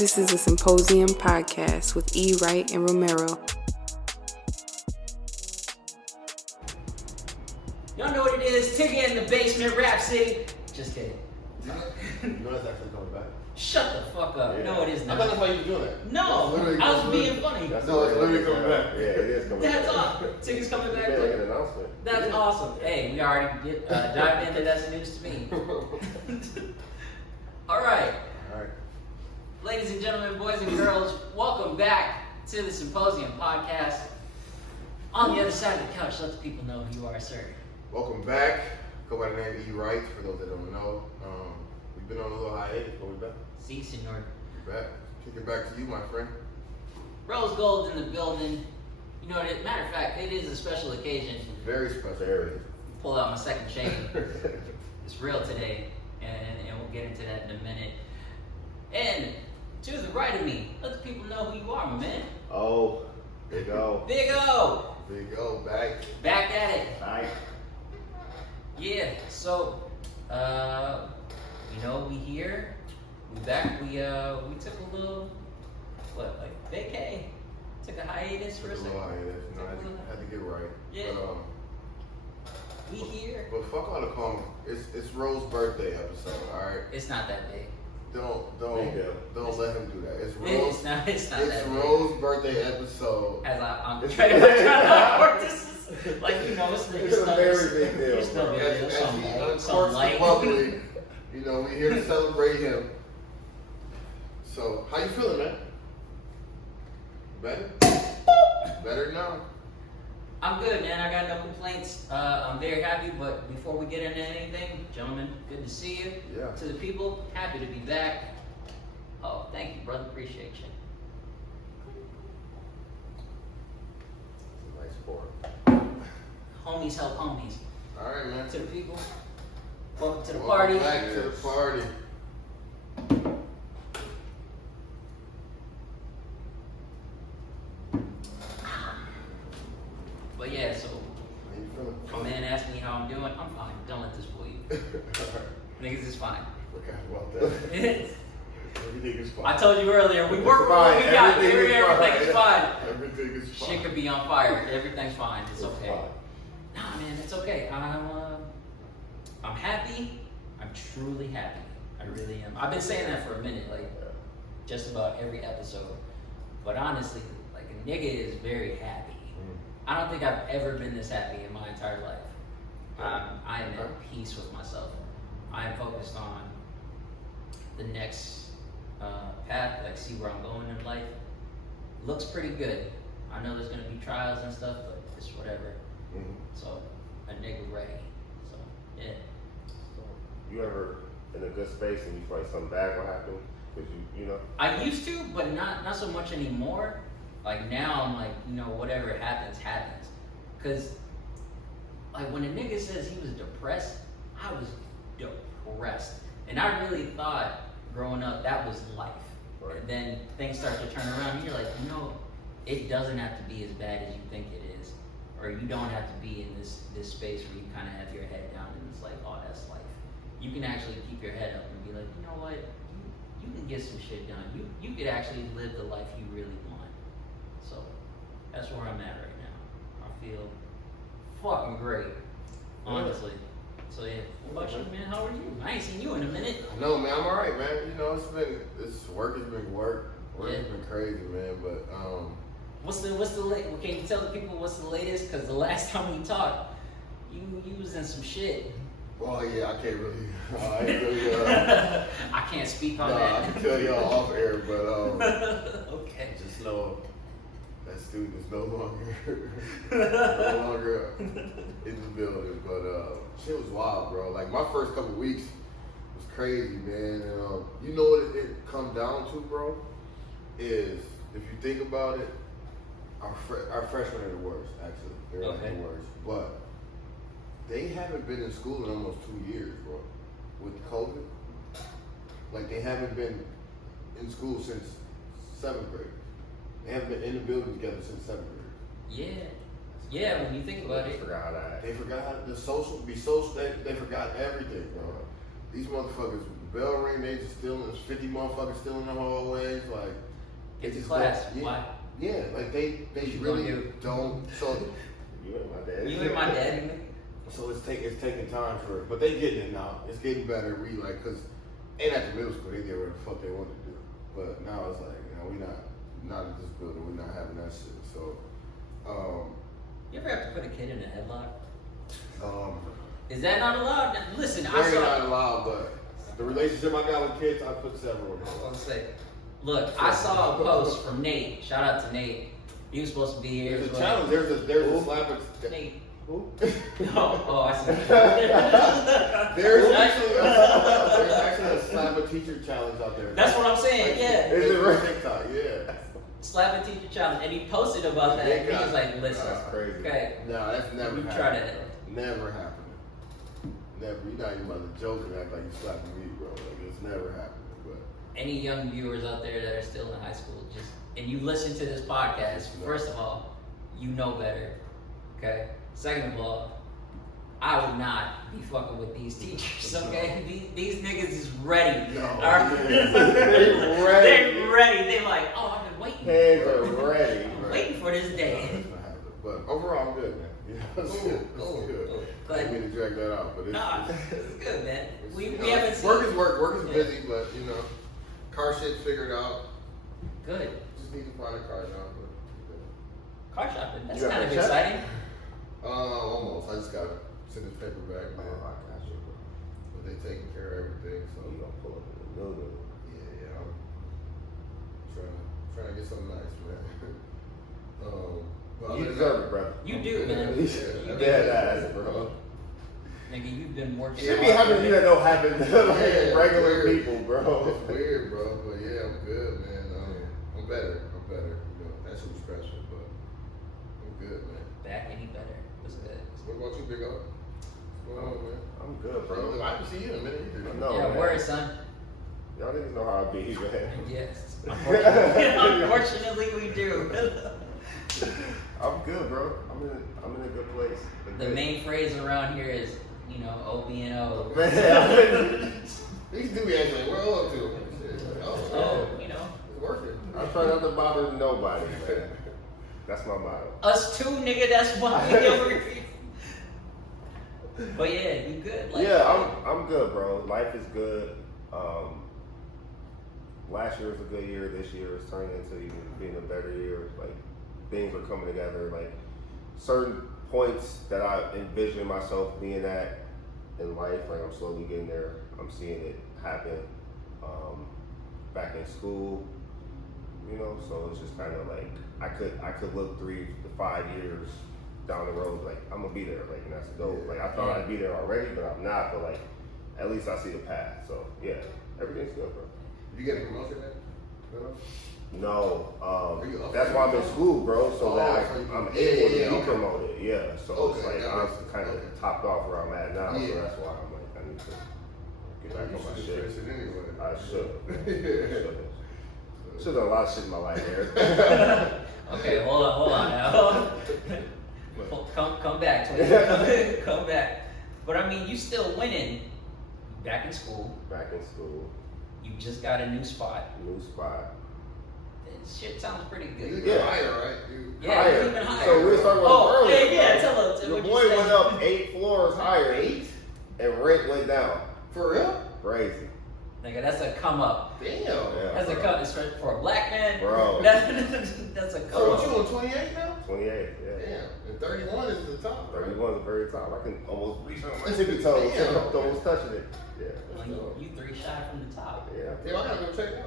This is a Symposium podcast with Wright and Romero. Y'all know what it is. Tigger in the basement, Rap City. Just kidding. No, that's actually coming back. Shut the fuck up. Yeah. No, it is I not. thought that's why you were doing that. No, I was being funny. No, it's literally coming back. Yeah, it is coming back. That's awesome. Tigger's coming back. You made an announcement. That's awesome. Hey, we already dived into that's news to me. All right. Ladies and gentlemen, boys and girls, welcome back to the Symposium podcast. On the other side of the couch, let the people know who you are, sir. Welcome back. Go by the name E. Wright, for those that don't know. We've been on a little hiatus, but we're back. Si, senor. We're back. Kick it back to you, my friend. Rose gold in the building. You know, matter of fact, it is a special occasion. Very special area. Pull out my second chain. It's real today, and we'll get into that in a minute. And to the right of me, let the people know who you are, my man. Oh, Big O. Big O. Big O, back. Back at it. Nice. Yeah. So, we here. We back. We took a little, vacay. Took a hiatus for a second. Hiatus. You know, I had to get right. Yeah. We here. But fuck all the comment. It's Rose's birthday episode, alright? It's not that big. Don't let him do that. It's It's not that big. Rose's birthday episode. As I'm trying to work this. Like, it's a very big deal. It's no big deal. Some light. Public, we're here to celebrate him. So, how you feeling, man? Better? Better now? I'm good, man. I got no complaints. I'm very happy, but before we get into anything, gentlemen, good to see you. Yeah. To the people, happy to be back. Oh, thank you, brother. Appreciate you. Nice sport. Homies help homies. All right, man. To the people, welcome to the party. Back to the party. But yeah, so my man asked me how I'm doing. I'm fine. Don't let this fool you. Niggas is fine. Forgot about that. Everything is fine. I told you earlier, we work with what we got. Everything is fine. Everything is fine. Shit could be on fire. Everything's fine. It's okay. Fine. Nah, man, it's okay. I'm happy. I'm truly happy. I really am. I've been saying that for a minute, just about every episode. But honestly, a nigga is very happy. I don't think I've ever been this happy in my entire life. I am at peace with myself. I am focused on the next path, see where I'm going in life. Looks pretty good. I know there's gonna be trials and stuff, but it's whatever. Mm-hmm. So, a nigga ready. So, yeah. So, you ever in a good space and you feel like something bad will happen? Cause you know? I used to, but not so much anymore. Now I'm whatever happens, happens. Cause when a nigga says he was depressed, I was depressed. And I really thought growing up that was life. Right. And then things start to turn around and you're like, it doesn't have to be as bad as you think it is. Or you don't have to be in this space where you kind of have your head down and it's like, oh, that's life. You can actually keep your head up and be like, you know what? You can get some shit done. You could actually live the life you really want. So that's where I'm at right now. I feel fucking great, honestly. So yeah, what about you, man? How are you? I ain't seen you in a minute. No, man, I'm alright, man. This work has been work. Work has been crazy, man. But what's the latest? Can you tell the people what's the latest? Because the last time we talked, you was in some shit. Well, yeah, I can't really. I can't speak on that. I can tell y'all off air, but okay. just know that student is no longer in the building. But shit was wild, bro. My first couple weeks was crazy, man. And you know what it comes down to, bro? Is if you think about it, our freshmen are the worst. Actually, they're the worst. But they haven't been in school in almost 2 years, bro. With COVID, they haven't been in school since 7th grade. They haven't been in the building together since 7th grade. Yeah, when you think about it. They forgot how to be social. They forgot everything, bro. These motherfuckers bell ring, they just stealing. There's 50 motherfuckers still in the hallways. Like, Get to just class. don't- Why? Yeah, like they you really gonna do? don't. So You ain't my dad. You and my dad. So it's taking time for, but they getting it now. It's getting better. We like, cause ain't at the middle school they did whatever the fuck they wanted to do. But now it's like, we not at this building. We're not having that shit. So, You ever have to put a kid in a headlock? um, Is that not allowed? Listen, I very saw. not allowed. But the relationship I got with kids, I put several. Let's say, look, I saw a post from Nate. Shout out to Nate. He was supposed to be here. There's a as well. challenge. There's a slap. Nate. Who? Oh, I see. There's actually a slap a teacher challenge out there. That's what I'm saying. Yeah. Is it right? TikTok, yeah. Slap a teacher challenge, and he posted about that. And he was like, "Listen, That's crazy. okay, No, that's never you happened. try that." Never happened. Never. You're not even about to joke and act like you slapping me, bro. Like, it's never happened. But Any young viewers out there that are still in high school, and you listen to this podcast, first of all, you know better. Okay. Second of all, I would not be fucking with these teachers. Okay. These niggas is ready. No, All right? They ready. They're ready. They like, oh, I've been waiting. Hands are ready. I'm waiting for this no, day. it's not happening. But overall, I'm good, man. You know, it's good. Cool, It's good. cool. I didn't mean to drag that out, but it's, Nah, it's good, man. We you know, haven't seen. work is work. Work is Yeah. busy, but car shit figured out. Good. Just need to find a car now. But, Car shopping. That's You got kind of the check? exciting. almost. I just gotta send this paper back, man. Oh, I got you, bro. But they taking care of everything, so You gonna pull up in the middle. yeah, I'm trying to get something nice, man. But You other than deserve that- it, brother. You do, man. Yeah, You Dead do. ass, bro. Nigga, you've been working. Should be hard. happening to you that don't happen to like Yeah, regular weird. people, bro. It's weird, bro, but yeah, I'm good, man. I'm better. That shit was stressful, but I'm good, man. Back any better. What's good? What about you, Big O? What's going on, man? I'm good, bro. I haven't seen you in a minute either. No, Yeah, man. word, son. Y'all niggas know how I be, man. Yes. Unfortunately, we do. I'm good, bro. I'm in a good place. The main phrase around here is, OBNO. Man, These do be acting like, we're all up to. Oh, It's working. I try not to bother nobody, man. That's my motto. us too, nigga. That's why we over here. But yeah, you good? Yeah, I'm good, bro. Life is good. Last year was a good year. This year is turning into even being a better year. Like things are coming together. Like certain points that I envision myself being at in life. Like I'm slowly getting there. I'm seeing it happen. Back in school, So it's just kind of like I could look 3 to 5 years down the road. Like I'm gonna be there. Like and that's dope. Like I thought I'd be there already, but I'm not. But like at least I see the path. So yeah, everything's good, bro. You get a promotion, man? No, Are you up that's there? why I'm in school, bro, so Oh, that so you- I'm yeah, able to yeah, be okay. promoted. Yeah, so Okay, it's like that I'm makes sense. kind of Okay. topped off where I'm at now, Yeah. so that's why I'm like I need to get back You on my should shit. finish it anyway. I should. Yeah. Should done a lot of shit in my life, Eric. Okay, hold on now. Come back, twin. Come back. But I mean, you still winning. Back in school. Back in school, You just got a new spot. new spot. Shit sounds pretty You good. get Yeah. higher, right? Yeah, Higher. even higher. So we were talking about Oh, earlier. yeah, tell us. Your what you boy said. went up 8 floors higher, 8? and rent went down. For real? Crazy. Nigga, that's a come up. Damn. Yeah. That's a bro. come. It's for a black man. Bro. That's a come So what, up. you on 28 now? 28. Yeah. Damn. And 31 is the top. Right? 31 is the very top. I can almost reach on my tippy toes. Damn. Almost touching it. Yeah. Well, you 3 shot from the top. Yeah. Damn, I gotta go check it out.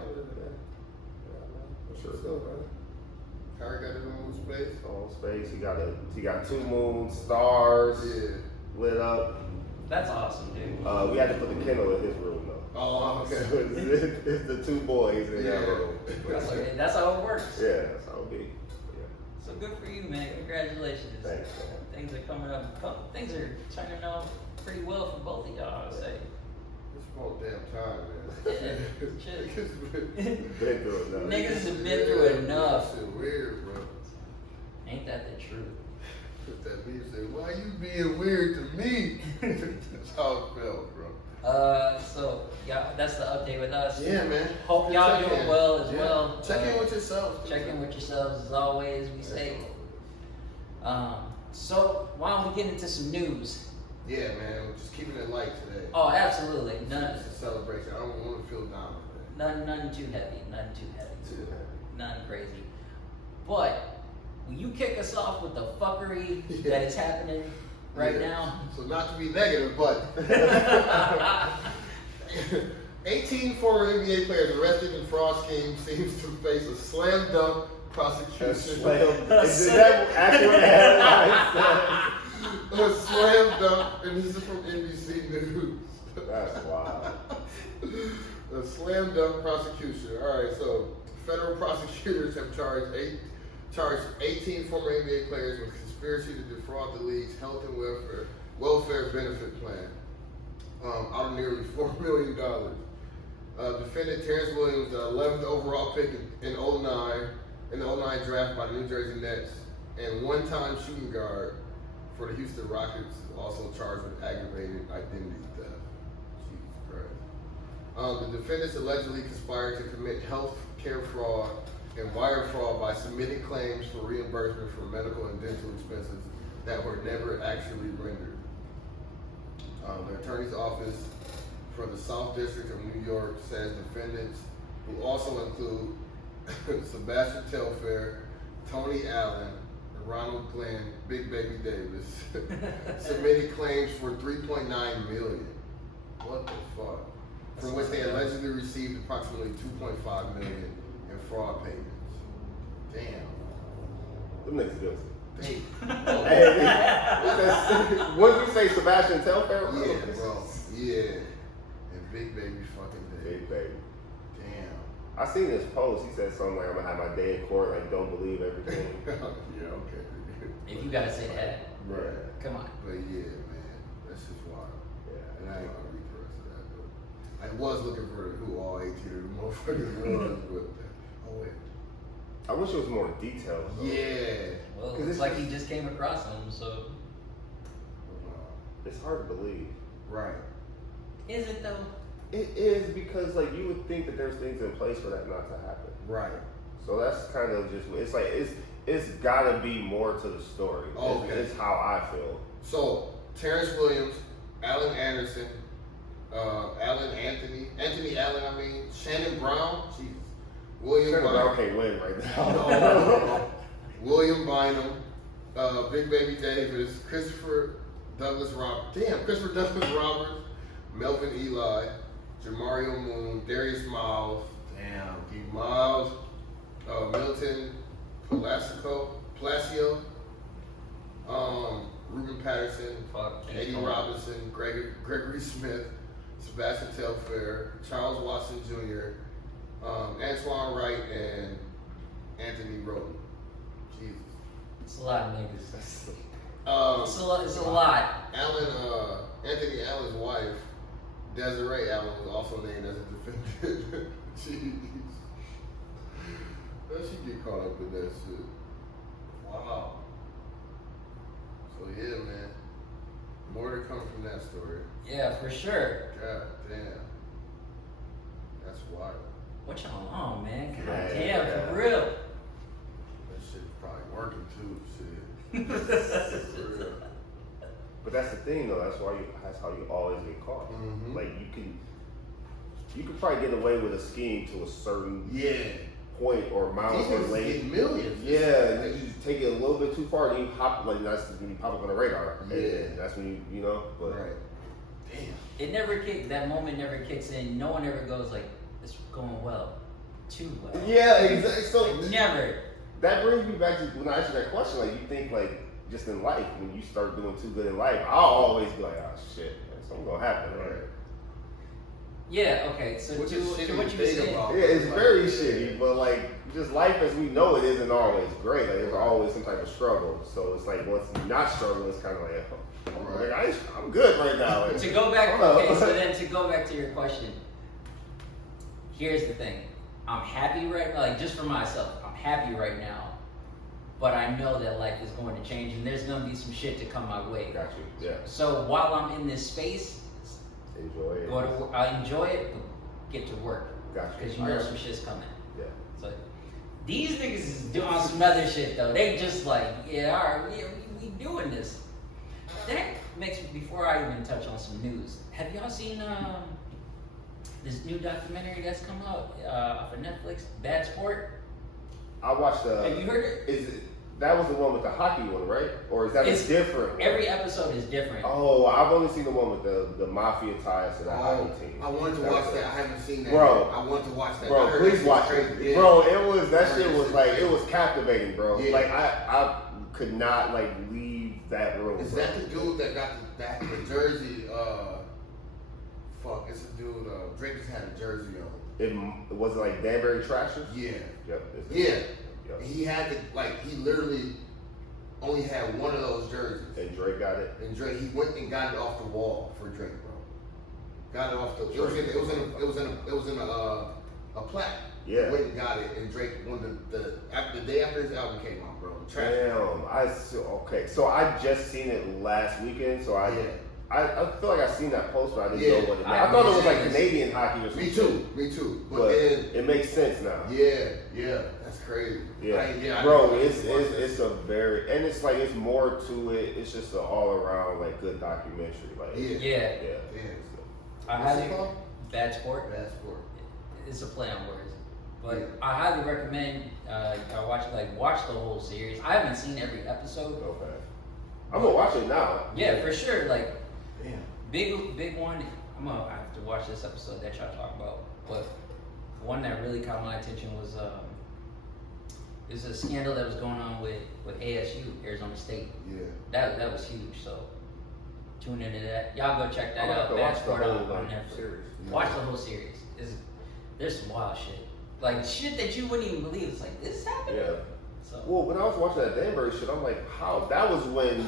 For sure, so, man. Kyrie got his own space. On space, he got 2 moons, stars Yeah. lit up. That's awesome, dude. We had to put the Kindle in his room though. Oh, So okay. it's the 2 boys in that room. That's how it works. Yeah, that's how it be. Yeah. So good for you, man. Congratulations. Thanks, man. Things are coming up. Things are turning out pretty well for both of y'all, I would say. It's about damn time, man. Yeah, shit. Been through it now. Niggas have been through enough. That shit weird, bro. Ain't that the truth? Put that beat and say, why you being weird to me? That's how it felt, bro. So y'all, that's the update with us. Yeah, man. Hope y'all Check doing in. well as Yeah. well. Check in with yourselves. Check in with yourselves as always. We say. So why don't we get into some news? Yeah, man. We're just keeping it light today. Oh, absolutely. It's a celebration. I don't want to feel down today. None too heavy. None crazy. But will you kick us off with the fuckery that is happening right now? So not to be negative, but 18 former NBA players arrested in fraud scheme seems to face a slam dunk prosecution. Is that actually what the headline says? A slam dunk, and this is from NBC News. That's wild. A slam dunk prosecution. All right, so federal prosecutors have charged 18 former NBA players with conspiracy to defraud the league's health and welfare benefit plan out of nearly $4 million. Defendant Terrence Williams, the 11th overall pick in the 09 draft by the New Jersey Nets, and one-time shooting guard for the Houston Rockets, also charged with aggravated identity theft. Jesus Christ. The defendants allegedly conspired to commit health care fraud and wire fraud by submitting claims for reimbursement for medical and dental expenses that were never actually rendered. The attorney's office for the South District of New York says defendants, who also include Sebastian Telfair, Tony Allen, and Ronald Glenn, Big Baby Davis, submitted claims for $3.9 million. What the fuck? From which they allegedly received approximately $2.5 million in fraud payments. Damn. Them niggas guilty. Hey. What did you say, Sebastian Telfair? Yeah, bro. Yeah. And Big Baby fucking Davis. Big baby. Damn. I seen this post. He said something like, "I'm gonna have my day in court. Like, don't believe everything." Yeah, okay. If you gotta say that, Right. come on. But yeah, man, that's just wild. Yeah. And I ain't gonna read the rest of that, though. I was looking for who all 18 of the motherfuckers was, but oh wait. I wish it was more detailed. Though. Yeah. Well, 'Cause it's like he just came across them, so. It's hard to believe. Right. Is it though? It is, because like you would think that there's things in place for that not to happen. Right. So that's kind of just, it's like it's gotta be more to the story. Okay. It's how I feel. So Terrence Williams, Allen Anderson, Anthony Allen, I mean, Shannon Brown, Jesus, William Shannon Brown Bynum, can't win right now. no. William Bynum, Big Baby Davis, Christopher Douglas Roberts, Melvin Eli, Jamario Moon, Darius Miles, Milton Palacio, Ruben Patterson, Eddie Robinson, Gregory Smith, Sebastian Telfair, Charles Watson Jr., Antoine Wright, and Anthony Roden. Jesus. It's a lot of niggas. It's a lot. Anthony Allen's wife, Desiree Allen, was also named as a defendant. Jeez. How she get caught up in that shit? Wow. So yeah, man. More to come from that story. Yeah, for sure. God damn. That's wild. What y'all on, man? God Yeah, damn, yeah. for real. That shit's probably working too, shit. For real. But that's the thing, though. That's how you always get caught. Mhm. Like you could probably get away with a scheme to a certain point or amount These or niggas length. get millions. Yeah, you just take it a little bit too far, and you hop like that's when you pop up on the radar. Yeah. And that's when you know. But Right. Damn. It never kicks, that moment never kicks in. No one ever goes like, it's going well. Too well. yeah, exactly. So Never. that brings me back to when I asked you that question. Like you think like just in life, when you start doing too good in life, I'll always be like, oh shit, man, something's gonna happen, right? Yeah, okay, so Which to is what shitty you were to think saying. about. Yeah, it's Like, very yeah. shitty, but like just life as we know it isn't always great. Like there's always some type of struggle. So it's like once you're not struggling, it's kind of like, oh, like, I'm good right now. Like, To go back, hold okay, up. so then to go back to your question, here's the thing. I'm happy right now, like just for myself, I'm happy right now, but I know that life is going to change and there's going to be some shit to come my way. Got you. Yeah. So while I'm in this space, enjoy it. Go to work. I enjoy it, but get to work. Gotcha. Because you know some shit's coming. Yeah. So these niggas is doing some other shit though. They just like, yeah, all right, we doing this. That makes me, before I even touch on some news, have y'all seen this new documentary that's come out off of Netflix, Bad Sport? I watched Have you heard it? Is it that was the one with the hockey one, right? Or is that It's a different one? Every episode is different. Oh, I've only seen the one with the mafia ties to the hockey team. I wanted to watch that. I haven't seen that. Bro, yet. I wanted to watch that. Bro, please watch it. Yeah. Bro, it was that shit was like it was captivating, bro. Yeah. Like I could not like leave that room. Is bro. that the dude that got the jersey? Fuck, it's a dude. Drake just had a jersey on. It was like Danbury Trashers? Yeah. Yep. Yeah. Yep. He had to he literally only had one of those jerseys. And Drake got it. And Drake, he went and got it off the wall for Drake, bro. Got it off the. It was in a plaque. Yeah. Went and got it, and Drake won the day after his album came out, bro. Damn. Okay. So I just seen it last weekend. So I feel like I seen that post, but I didn't know what it was. I thought it was like Canadian hockey or something. Me too. But then, it makes sense now. Yeah. That's crazy. Bro, it's a very, and it's like it's more to it. It's just an all around like good documentary. Like Yeah. I highly Bad Sport. Bad Sport. It's a play on words, but I highly recommend y'all watch the whole series. I haven't seen every episode. Okay. I'm gonna watch it now. Yeah, for sure. Like, damn. Big one. I'm gonna have to watch this episode that y'all talk about. But one that really caught my attention was there's a scandal that was going on with ASU, Arizona State. Yeah. That was huge. So tune into that. Y'all go check that out. Watch Bad the Sport whole on Netflix. series. Watch the whole series. There's some wild shit. Like shit that you wouldn't even believe. It's like this happened. Yeah. So Well, when I was watching that Danbury shit, I'm like, how? That was when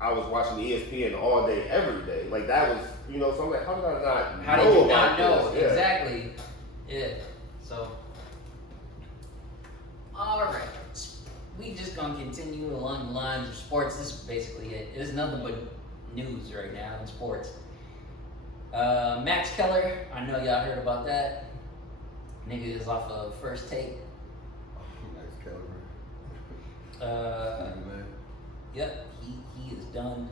I was watching ESPN all day, every day. Like that was, so I'm like, how did I not how know did you about not know? this? Yeah. Exactly. Yeah. So all right. We just gonna continue along the lines of sports. This is basically it. There's nothing but news right now in sports. Max Keller, I know y'all heard about that. Nigga is off of First Take. Max Kellerman. Yep, he is done.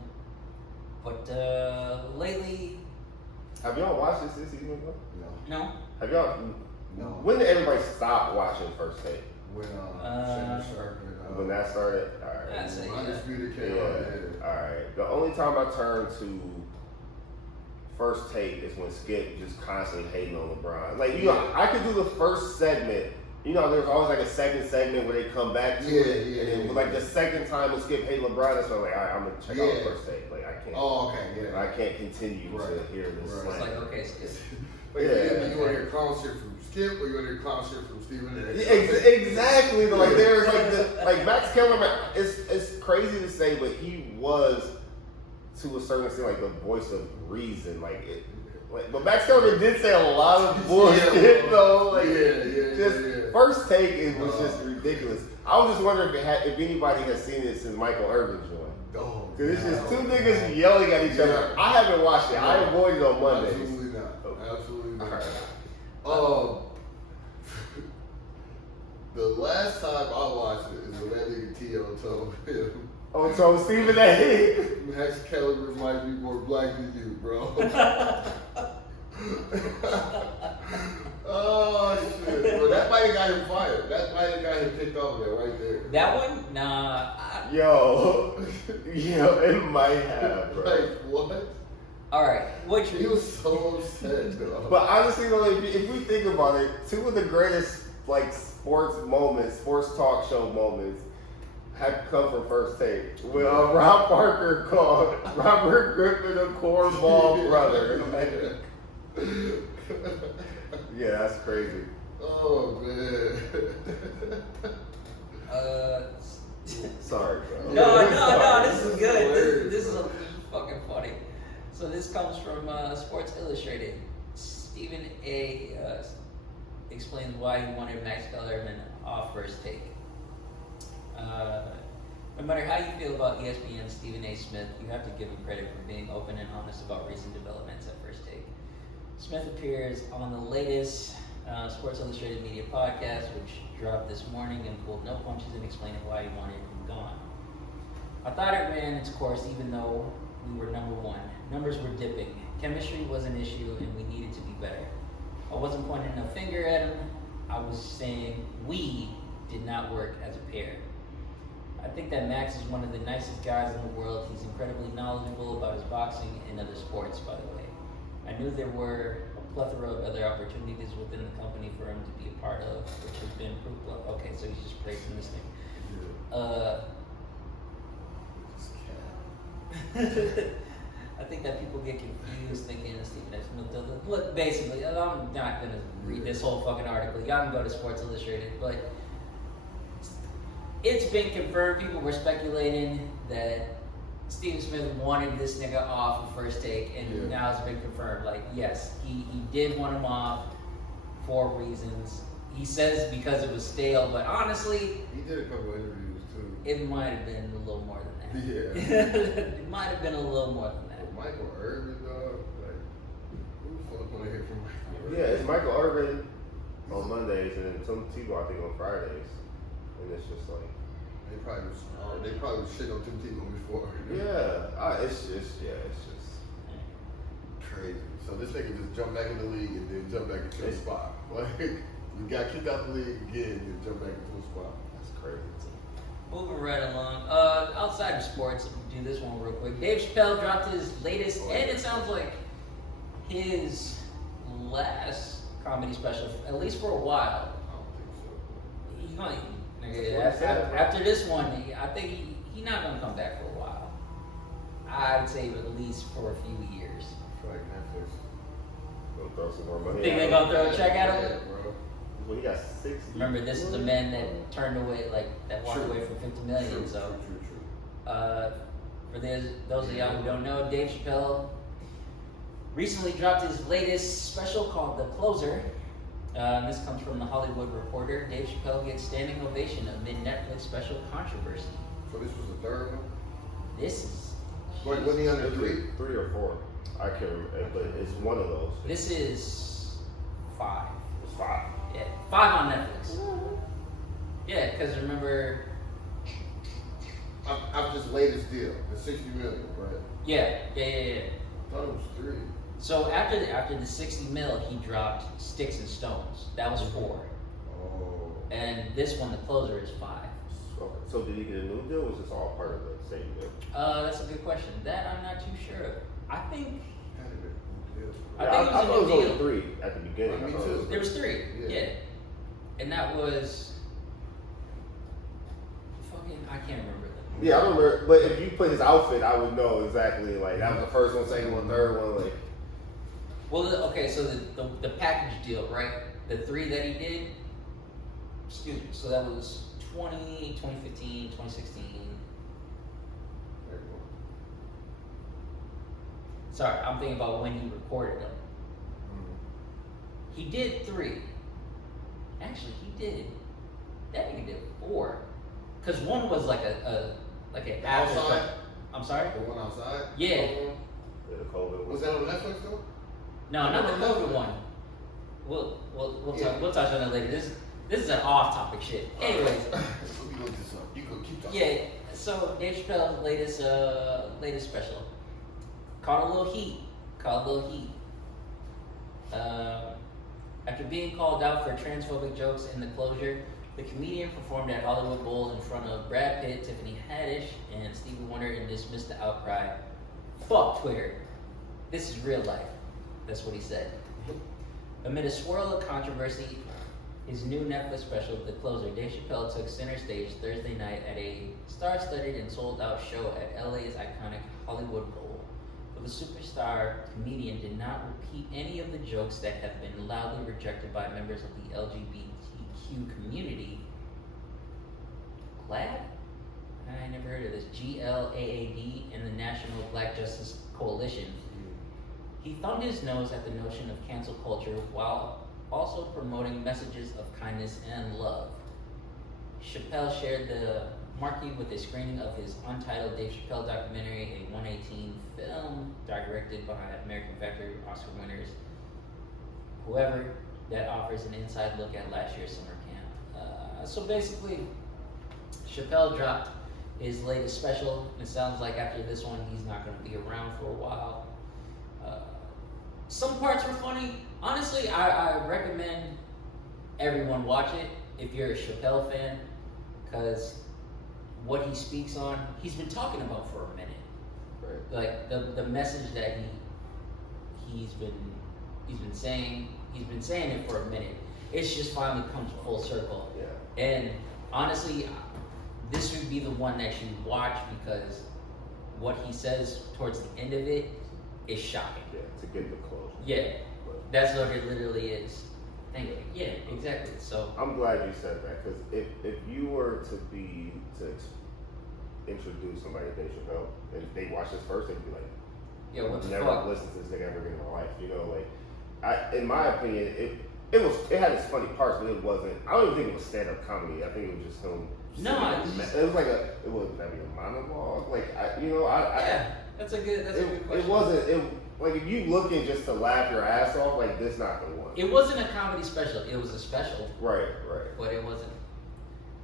But lately, Have y'all watched this season? no. Have y'all? No. When did everybody stop watching First Take? When Uh, Shannon Sharp and When that started? Alright. I'd say Undisputed came Yeah. out. Alright. The only time I turn to First Take is when Skip just constantly hating on LeBron. Like, I could do the first segment. There's always like a second segment where they come back to it. And then like the second time when Skip hating LeBron, that's when I'm like, all right, I'm gonna check out First Take. Like, I can't. Oh, okay, yeah. I can't continue to hear this. Right. It's slang. like, okay, Skip. Like, you want to hear clown shit from Skip, or you want to hear clown shit from Steven? Exactly. Like there's like Max Kellerman. It's crazy to say, but he was to a certain extent like the voice of reason. But Max Kellerman did say a lot of bullshit though. First Take it was just ridiculous. I was just wondering if anybody has seen it since Michael Irvin joined. Because it's just two niggas yelling at each other. I haven't watched it. I avoided it on Mondays. Absolutely not. Absolutely not. All right. The last time I watched it is when that nigga T.O. told him, Oh, so Stephen A. Max Kellerman might be more black than you, bro. Oh, shit. Well, that might have got him fired. That might have got him kicked off there, right there. That one? Nah. Yo, it might have, bro. Like, what? All right. He was so upset, though. But honestly, though, if we think about it, two of the greatest sports talk show moments, have come from First Take. When Rob Parker called Robert Griffin a cornball brother. Yeah, that's crazy. Oh man. Sorry, bro. No, this is good. This is fucking funny. So this comes from Sports Illustrated. Stephen A. Explains why he wanted Max Kellerman off First Take. No matter how you feel about ESPN's Stephen A. Smith, you have to give him credit for being open and honest about recent developments at First Take. Smith appears on the latest Sports Illustrated Media podcast, which dropped this morning, and pulled no punches in explaining why he wanted him gone. I thought it ran its course even though we were number one. Numbers were dipping. Chemistry was an issue and we needed to be better. I wasn't pointing a finger at him. I was saying we did not work as a pair. I think that Max is one of the nicest guys in the world. He's incredibly knowledgeable about his boxing and other sports, by the way. I knew there were a plethora of other opportunities within the company for him to be a part of, which has been proof. Okay, so he's just praising this thing. I think that people get confused thinking Stephen A. Smith. Look, basically, I'm not going to read this whole fucking article. Y'all can go to Sports Illustrated, but it's been confirmed. People were speculating that Stephen Smith wanted this nigga off of First Take, and now it's been confirmed. Like, yes, he did want him off for reasons. He says because it was stale, but honestly, he did a couple interviews too. It might have been a little more than that. Yeah. It might have been a little more than that. Michael Irvin, dog. Like, who the fuck want to hear from Michael Irvin? Yeah, it's Michael Irvin on Mondays and then some people I think on Fridays, and it's just like they probably was shit on Tim Tebow before. It's just crazy. So this nigga just jumped back in the league and then jumped back into a spot. Like, you got kicked out the league again and then jumped back into a spot. That's crazy. Moving right along. Outside of sports, do this one real quick. Dave Chappelle dropped his latest, and it sounds like his last comedy special, at least for a while. I don't think so. He's gonna, after this one, I think he's not gonna come back for a while. I'd say at least for a few years. I feel like Netflix gonna throw some more money. Think they're gonna throw a check at him? Yeah, bro. Well, he got 60. Remember, this is the man that turned away, that walked away from $50 million. True. For those of y'all who don't know, Dave Chappelle recently dropped his latest special called The Closer. This comes from The Hollywood Reporter. Dave Chappelle gets standing ovation amid Netflix special controversy. So this was the third one? This is... Wait, wasn't he under 3? 3 or 4. I can't remember, but it's one of those. This is 5. It's 5. Yeah, 5 on Netflix. Yeah, because remember... After his latest deal, the 60 million, right? Yeah. I thought it was 3. So after the 60 mil, he dropped Sticks and Stones. That was 4. Oh. And this one, The Closer, is 5. Okay. So did he get a new deal, or was this all part of the same deal? That's a good question. That I'm not too sure of. I think Had it been a deal. I think it was I a thought it was new only deal. 3 at the beginning. Me I thought too. it was There was 3. Yeah. Yeah. And that was fucking, I can't remember them. Yeah, I remember. But if you put his outfit, I would know exactly. Like that was the first one, second one, third one. Like, Well, okay, so the package deal, right? The 3 that he did. Excuse me. So that was 2015, 2016. Sorry, I'm thinking about when he recorded them. He did 3. Actually, he did. That nigga did 4. Cause one was like an after. Outside? I'm sorry. The one outside? Yeah. the COVID Was that on Netflix though? No, not the COVID one. We'll touch on that later. This is an off-topic shit. Anyways. Let me look this up. You go keep talking. Yeah, so Dave Chappelle's latest special caught a little heat. After being called out for transphobic jokes in The Closure, the comedian performed at Hollywood Bowl in front of Brad Pitt, Tiffany Haddish, and Stevie Wonder and dismissed the outcry. Fuck Twitter. This is real life. That's what he said. Amid a swirl of controversy, his new Netflix special, The Closer, Dave Chappelle took center stage Thursday night at a star-studded and sold-out show at LA's iconic Hollywood Bowl. But the superstar comedian did not repeat any of the jokes that have been loudly rejected by members of the LGBTQ community. GLAAD? I never heard of this. GLAAD and the National Black Justice Coalition. He thumbed his nose at the notion of cancel culture while also promoting messages of kindness and love. Chappelle shared the marquee with a screening of his untitled Dave Chappelle documentary, a 118 film directed by American Factory Oscar winners, whoever, that offers an inside look at last year's summer camp. So basically, Chappelle dropped his latest special. It sounds like after this one, he's not going to be around for a while. Some parts were funny. Honestly, I recommend everyone watch it if you're a Chappelle fan, because what he speaks on, he's been talking about for a minute. Right. Like the message that he's been saying it for a minute. It's just finally comes full circle. Yeah. And honestly, this would be the one that you watch, because what he says towards the end of it is shocking. Yeah, to get the closure. Yeah, that's what it literally is. Thank you. Yeah, exactly. So I'm glad you said that, because if you were to introduce somebody to Dave Chappelle, and if they watch this first, they'd be like, yeah, what the never fuck? listened to this nigga ever again in my life. You know, like, in my opinion, it had its funny parts, but it wasn't. I don't even think it was stand up comedy. I think it was just him. No, it was like it wasn't that be a monologue. Like Yeah, that's a good question. It wasn't. Like, if you looking just to laugh your ass off, like, this not the one. It wasn't a comedy special. It was a special. Right. But it wasn't.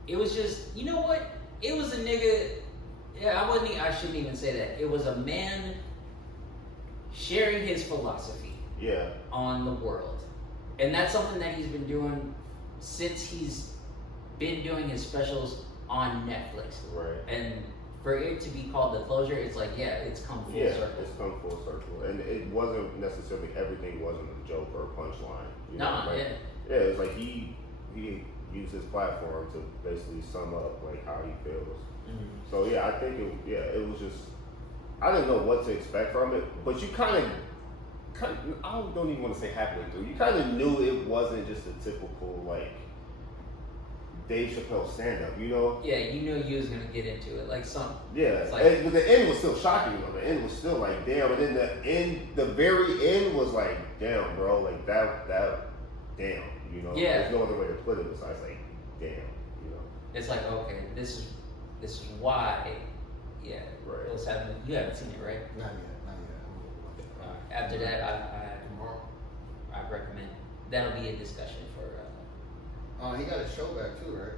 It was just, you know what? It was a nigga. Yeah, I shouldn't even say that. It was a man sharing his philosophy. Yeah. On the world, and that's something that he's been doing since he's been doing his specials on Netflix. Right. And for it to be called The Closure, it's like, yeah, it's come full circle. It's come full circle, and it wasn't necessarily everything wasn't a joke or a punchline. Yeah, it's like he used his platform to basically sum up like how he feels. Mm-hmm. So yeah, I think it was just, I didn't know what to expect from it, but you kind of I don't even want to say halfway through, you kind of knew it wasn't just a typical like Dave Chappelle stand-up, you know? Yeah, you knew you was gonna get into it, like some. Yeah, but the end was still shocking though. The end was still like, damn, and then the very end was like, damn, bro, like that, damn, you know? Yeah. There's no other way to put it besides like, damn, you know? It's like, okay, this is why. Yeah, Right. It was happening. You haven't seen it, right? Not yet. After that, I recommend. That'll be a discussion for. He got a show back too, right?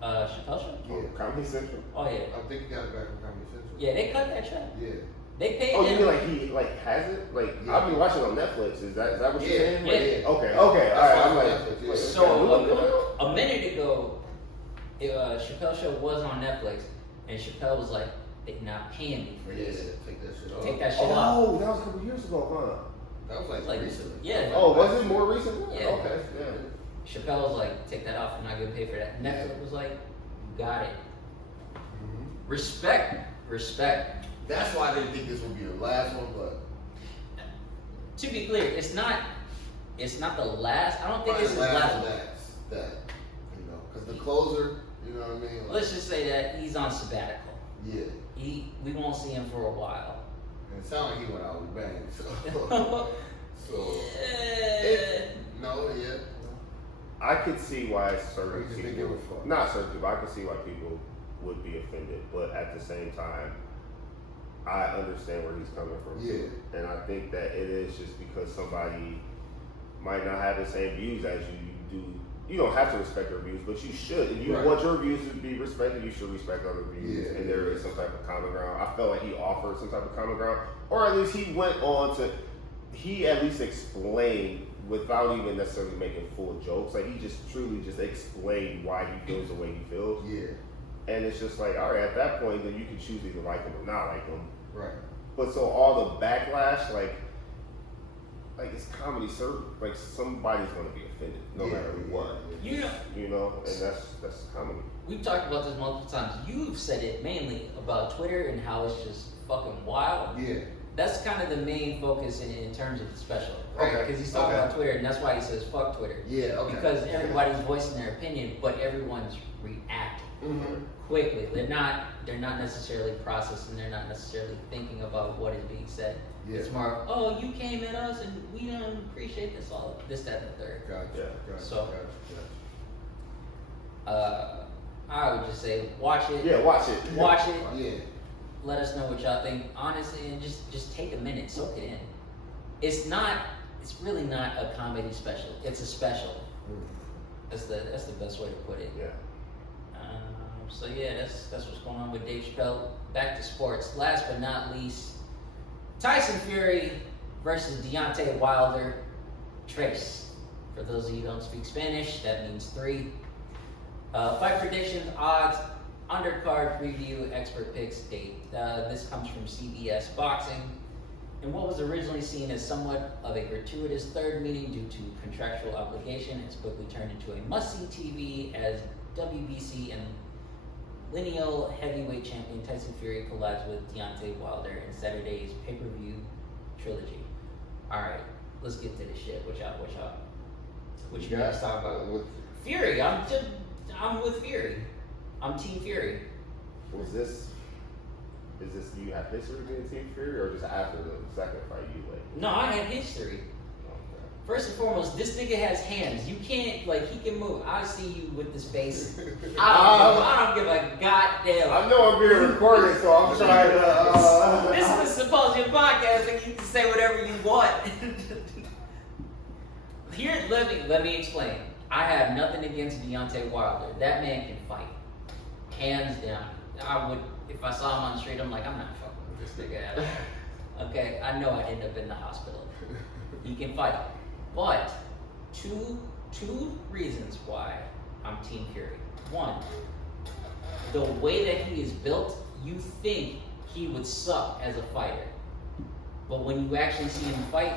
Chappelle Show? Yeah. Comedy Central? Oh yeah. I think he got it back from Comedy Central. Yeah, they cut that show. Yeah. They paid Oh, him. you mean like he like has it? Like Yeah. I've been watching on Netflix. Is that what you're saying? Yeah. Like, okay. That's All right. I'm why like, Netflix, yeah. wait, So a minute ago, Chappelle Show was on Netflix, and Chappelle was like, "They're not paying me for Yeah, this. take that shit off. Take that shit off." Oh, that was a couple years ago, huh? That was like recently. Yeah. Oh, was it more recent? Yeah. Okay. Yeah. Chappelle was like, "Take that off. I'm not gonna pay for that." Netflix was like, "You got it." Mm-hmm. Respect. That's why I didn't think this would be the last one, but To be clear, it's not the last. I don't think it's his last one. That you know, because the closer, you know what I mean. Like, Let's just say that he's on sabbatical. yeah, We won't see him for a while. and it sounded like he went out with a bang. So no, yeah. I could see why certain Because they people, give a fuck. not certain people, I could see why people would be offended, but at the same time, I understand where he's coming from. Yeah. And I think that it is just because somebody might not have the same views as you do. You don't have to respect their views, but you should. If you Right. want your views to be respected, you should respect other views. Yeah. And there is some type of common ground. I felt like he offered some type of common ground, or at least he went on to, he at least explained without even necessarily making full jokes. Like he just truly just explained why he feels the way he feels. Yeah, And it's just like, all right, at that point, then you can choose either like him or not like him. right. But so all the backlash, like it's comedy, sir. Like somebody's gonna be offended, no matter what. You know, You know, and that's comedy. we've talked about this multiple times. You've said it mainly about Twitter and how it's just fucking wild. Yeah, That's kind of the main focus in terms of the special, right? Okay. Because he's talking Okay. about Twitter, and that's why he says fuck Twitter. yeah, okay. Because everybody's voicing their opinion, but everyone's reacting Mm-hmm. quickly. They're not necessarily processing. They're not necessarily thinking about what is being said. Yeah. It's more of, oh, you came at us and we don't appreciate this, all this, that, and the third. Gotcha. So- Gotcha. I would just say watch it. Yeah, watch it. Watch it. Yeah. Let us know what y'all think. Honestly, and just take a minute, soak it in. It's really not a comedy special. It's a special. That's the best way to put it. Yeah. So yeah, that's what's going on with Dave Chappelle. Back to sports. Last but not least, Tyson Fury versus Deontay Wilder. Trace. For those of you who don't speak Spanish, that means 3. Fight predictions, odds, undercard preview, expert picks, date. This comes from CBS Boxing. And what was originally seen as somewhat of a gratuitous third meeting due to contractual obligation has quickly turned into a must-see TV as WBC and lineal heavyweight champion Tyson Fury collides with Deontay Wilder in Saturday's pay-per-view trilogy. All right, let's get to this shit. What you guys talking about? Fury. I'm with Fury. I'm Team Fury. Is this do you have history being Team Fury or just after the second fight you win? No, I had history. Okay. First and foremost, this nigga has hands. You can't, he can move. I see you with this face. I don't give a goddamn. I know I'm being recorded, so I'm trying to. This is the Symposium podcast, and you can say whatever you want. Here, let me explain. I have nothing against Deontay Wilder. That man can fight, hands down. I would, if I saw him on the street, I'm like, I'm not fucking with this nigga at all. Okay, I know I'd end up in the hospital. He can fight, but two reasons why I'm Team Fury. One, the way that he is built, you think he would suck as a fighter, but when you actually see him fight,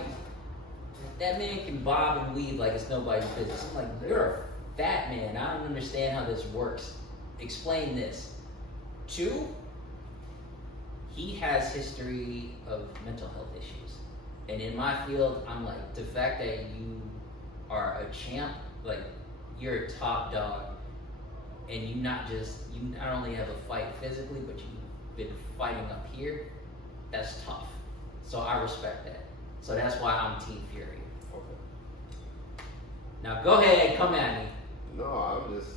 that man can bob and weave like it's nobody's business. I'm like, you're a fat man. I don't understand how this works. Explain this. 2, he has history of mental health issues. And in my field, I'm like, the fact that you are a champ, like, you're a top dog, and you not only have a fight physically, but you've been fighting up here, that's tough. So I respect that. So that's why I'm Team Fury. Okay. Now go ahead, come at me. No, I'm just.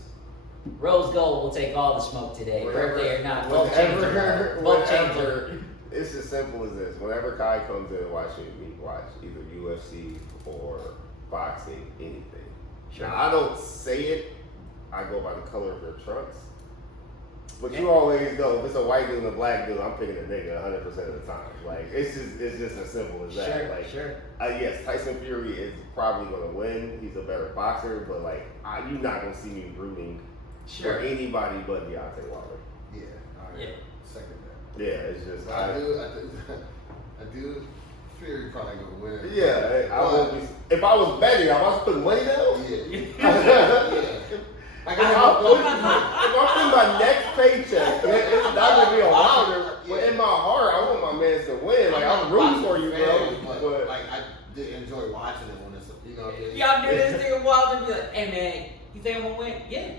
Rose gold will take all the smoke today. Birthday or not, vote Whenever- changer. It's as simple as this. Whenever Kai comes in watching me watch either UFC or boxing, anything. Sure. Now, I don't say it. I go by the color of their trunks. But you always know if it's a white dude and a black dude, I'm picking a nigga 100% of the time. Like it's just as simple as that. Sure, like, sure. Yes, Tyson Fury is probably gonna win. He's a better boxer, but you're not gonna see me rooting for anybody but Deontay Wilder. Yeah. Yeah. Second that. Yeah, it's just I do. Fury probably gonna win. Yeah, I won't be. If I was betting, I was putting money down. Yeah. If I'm putting my next paycheck, it's not gonna be a Wilder. But in my heart, I want my man to win. Like I'm rooting for you, bro. But I did enjoy watching it when it's what I mean? Y'all do this thing Wilder and be like, hey man, you think I'm gonna win? Yeah.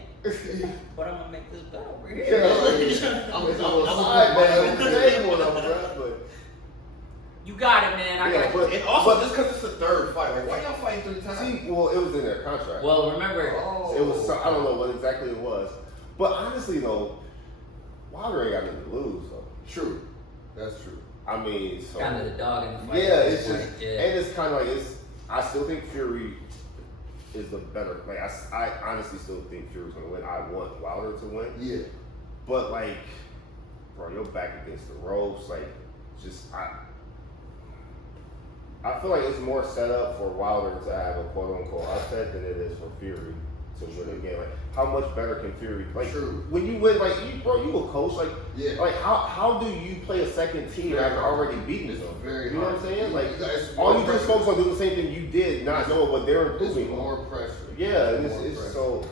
But I'm gonna make this bet over here. I'm a side man on the table, bro. You got it, man. I got it. And also, just because it's the third fight, like, why y'all fighting 3 times? See, well, it was in their contract. Well, remember, It was. I don't know what exactly it was, but honestly, though, Wilder ain't got nothing to lose. Though. True, that's true. I mean, so kind of the dog in the fight. yeah, it's just, yeah. and it's kind of like it's. I still think Fury is the better. Like I honestly still think Fury's gonna win. I want Wilder to win. Yeah, but like, bro, you're back against the ropes. Like, just I feel like it's more set up for Wilder to have a quote-unquote upset than it is for Fury to win again. Like, how much better can Fury play? True. When you win, like, you a coach. Like, yeah. Like, how do you play a second team after already beating It's them? very You know what I'm hard. saying? Like, It's all more you do is pressure. focus on doing the same thing you did, not knowing what they're It's improving on. more pressure. Yeah, and More it's pressure. so.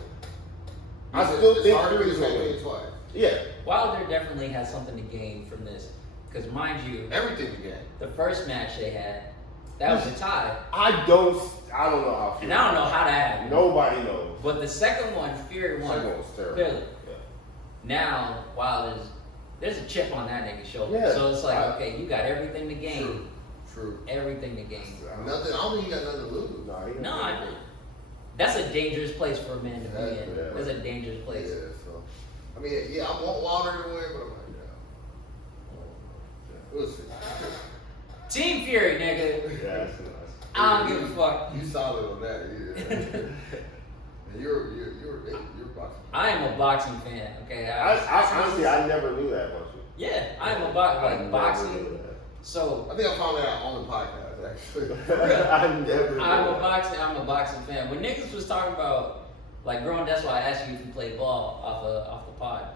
I It's still think hard to Fury's do the gonna same win. thing twice. Yeah. Wilder definitely has something to gain from this. Because mind you, Everything again. the first match they had, that was a tie. I don't know how. And I don't know how that happened. Nobody knows. But the second one, Fury won. Second one was terrible. Clearly. Yeah. Now, there's a chip on that nigga's shoulder. Yeah. So it's like, okay, you got everything to gain. True. Everything to gain. Nothing. I don't think you got nothing to lose. No, that's a dangerous place for a man to be in. Yeah. That's a dangerous place. Yeah, so I mean, yeah, I want Wilder to win, but I'm like, yeah. We'll see. Team Fury, nigga. Yeah, that's nice. I don't give a fuck. You solid on that, yeah. And you're boxing. I am a boxing fan. Okay. I honestly, I never knew that about you. Yeah, I am a never boxing. knew that. So I think I found that out on the podcast, actually. I never knew I'm that. a boxing fan. When niggas was talking about like growing, that's why I asked you if you played ball off the pod.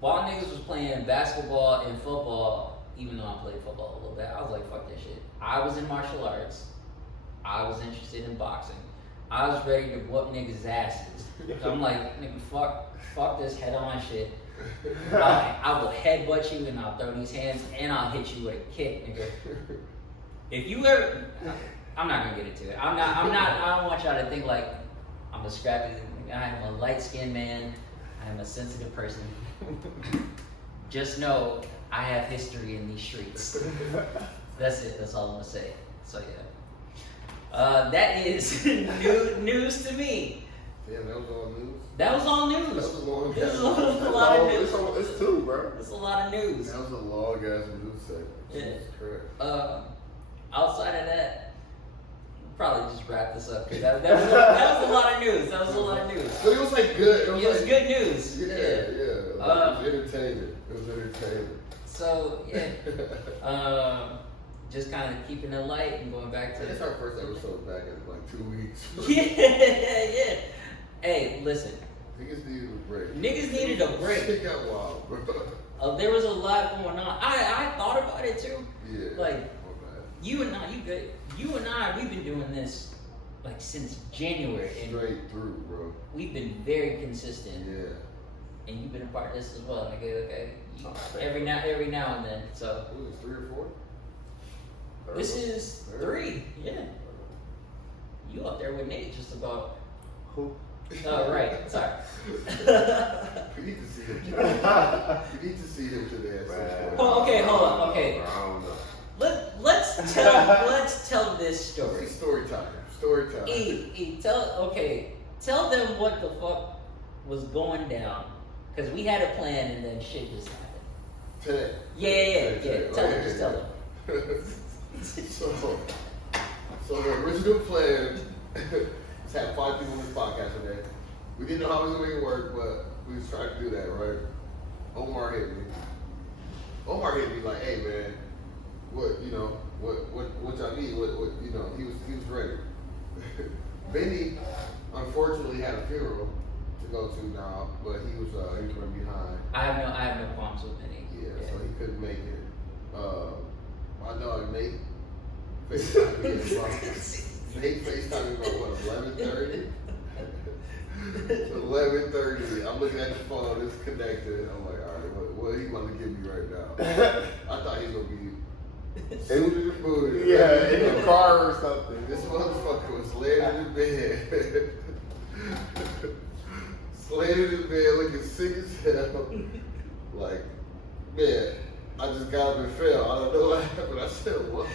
While niggas was playing basketball and football, even though I played football a little bit, I was like, fuck that shit. I was in martial arts. I was interested in boxing. I was ready to whoop niggas' asses. So I'm like, nigga, fuck this head-on shit. I will headbutt you and I'll throw these hands and I'll hit you with a kick, nigga. If you ever, I'm not gonna get into it. I don't want y'all to think like I'm a scrappy. I am a light-skinned man. I am a sensitive person. Just know I have history in these streets. That's it. That's all I'm gonna say. So yeah, that is news to me. Damn, that was all news? That was all news. That was a long This is a ass lot of news. It's two, bro. It's a lot of news. That was a long ass news segment. Yeah. Jesus Christ. Outside of that, we'll probably just wrap this up because that was a lot of news. That was a lot of news. But it was like good. It was good news. Yeah. It was entertaining. It was entertaining. So yeah, just kind of keeping it light and going back to. It's our first episode back in like 2 weeks. Yeah. Hey, listen. Niggas needed a break. Niggas needed a break. Shit got wild, bro. There was a lot going on. I thought about it too. Yeah. Like, my bad. you and I, we've been doing this like since January, and Straight through, bro. we've been very consistent. Yeah. And you've been a part of this as well. Okay. Every now and then. So What was it, 3 or 4? this is 3. Yeah. You up there with Nate just about. Who? Oh, right. Sorry. We need to see him. We need to see him today. At some Man. point. Oh, okay, hold on. Okay. I don't know. Let's tell this story. It's story time. Story time. Tell them what the fuck was going down, because we had a plan and then shit just happened. Today. Yeah. Tell them, just tell them. So the original plan is to have 5 people on this podcast today. We didn't know how we was gonna make it work, but we was trying to do that, right? Omar hit me like, hey man, what y'all need? What he was ready. Benny unfortunately had a funeral to go to now, but he was running behind. I have no qualms with Benny. Yeah, so he couldn't make it. My dog Nate FaceTimed me about what, 11:30? 11:30. I'm looking at the phone, it's connected. I'm like, all right, what he want to give me right now? I thought he was gonna be booted. Yeah, in the car or something. This motherfucker was laying in the bed. Laying in the bed looking sick as hell. Like, man, I just got up and fell. I don't know what happened. I said, what?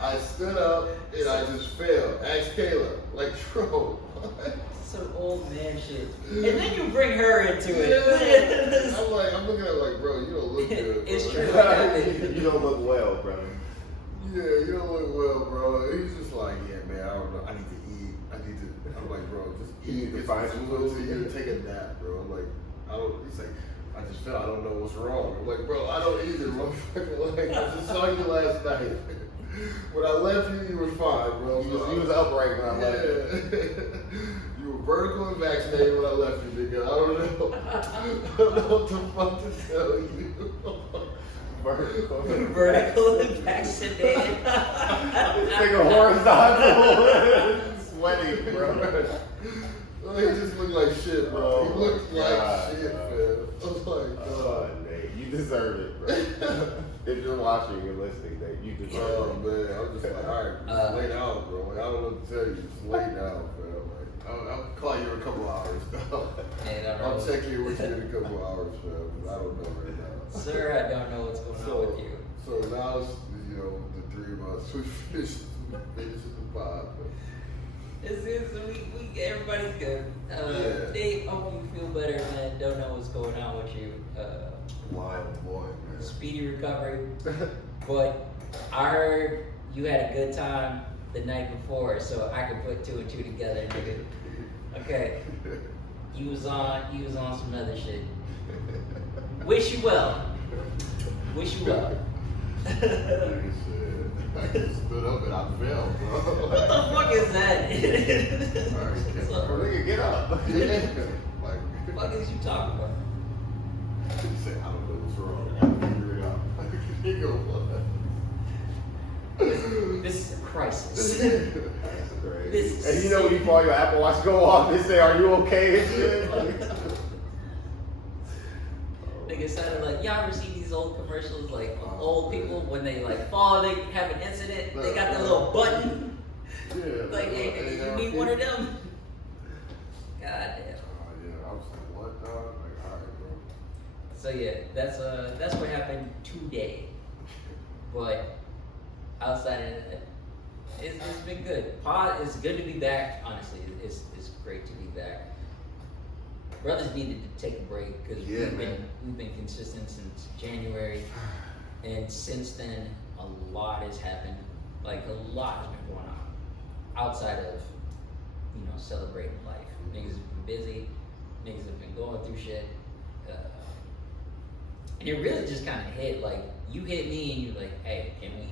I stood up and I just fell. Ask Kayla. Like, bro, what? Some old man shit. And then you bring her into it. Yeah. I'm looking at it like, bro, you don't look good, bro. It's true. You don't look well, brother. Yeah, you don't look well, bro. He's just like, yeah, man, I don't know. I need to eat. I'm like, bro, just eat. To find some food. Take a nap, bro. I'm like, he's like, I just feel I don't know what's wrong. I'm like, bro, I don't either, motherfucker. Like, I just saw you last night. When I left you were fine, bro. You was upright when I left. You were vertical and vaccinated when I left you, nigga. I don't know what the fuck to tell you. Vertical and vaccinated. Nigga horizontal. Sweaty, bro. Well, he just looked like shit, bro. He looked like God, shit, bro. man. I was like, Nate, you deserve it, bro. If you're watching or listening, Nate, you deserve oh it. man, I'm just like, all right, just lay down, bro. Like, I don't know what to tell you. Just lay down, bro. Like, I'll call you in a couple hours, though. I'll check in with you in a couple hours, bro. Because I don't know right now. Sir, I don't know what's going on with you. So now it's, the 3 of us. We finished the pod. Everybody's good. They hope you feel better, man. Don't know what's going on with you. Wild boy, man. Speedy recovery. But I heard you had a good time the night before, so I could put 2 and 2 together, nigga. Okay. You was on some other shit. Wish you well. Wish you well. I just stood up and I fell, bro. What the fuck is that? Alright, Nigga, get up. like, What the fuck is you talking about? he said, I don't know what's wrong. I gotta figure it out. Nigga, what? This is a crisis. That's great. This And you know when you call your Apple Watch go off, they say, "Are you okay?" and shit. Like, Nigga sounded like, y'all ever see these old commercials, like old people when they like fall, they have an incident, they got that little button. Yeah. Like, hey, nigga, you need one of them? God damn. Oh, yeah. I was like, what, dog? Like, alright, bro. So yeah, that's what happened today. But outside of that, it's been good. It's good to be back. Honestly, it's great to be back. Brothers needed to take a break because we've been consistent since January, and since then a lot has happened. Like a lot has been going on outside of celebrating life. Niggas have been busy. Niggas have been going through shit. And it really just kind of hit, like, you hit me and you're like, hey, can we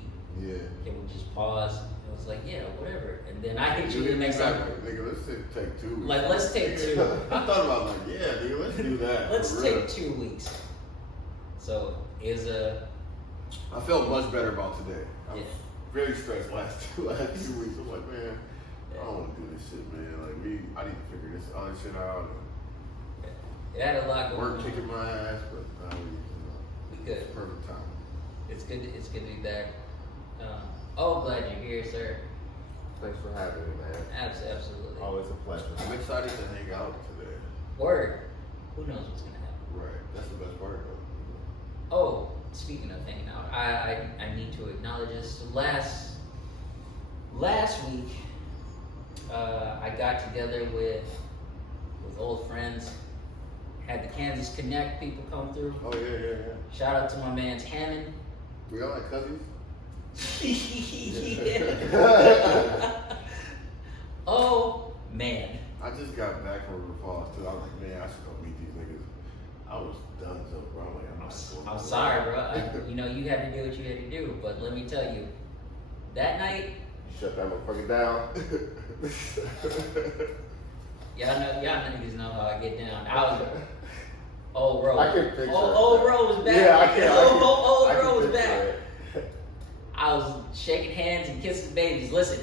just pause? And it was like, yeah, whatever. And then I hit you the next time. Nigga, let's take 2 weeks. Like, let's take 2. I thought about, like, yeah, nigga, let's do that. Let's take 2 weeks. So, it was I felt much better about today. I was Yeah. very stressed last 2 weeks. I'm like, man, I don't want to do this shit, man. Like, I need to figure this other shit out. It had a lot going on. Work kicking my ass, but now we good. it's perfect time. It's good to be back. Glad you're here, sir. thanks for having me, man. Absolutely. Always a pleasure. I'm excited to hang out today. Word. Who knows what's gonna happen? Right, that's the best part, though. Oh, speaking of hanging out, I need to acknowledge this. Last week, I got together with old friends. Had the Kansas Connect people come through. Oh yeah. Shout out to my man's Hammond. We all like cousins? Oh man. I just got back from River Falls too. I was like, man, I should go meet these niggas. I was done so, bro. I'm like, I'm sorry, bro. You had to do what you had to do, but let me tell you, that night, Shut that motherfucker down. y'all niggas know how I get down. I was old Ro. I can picture it. Old Ro was back. Yeah, I can. Old I can Ro was picture back. it. I was shaking hands and kissing babies. Listen,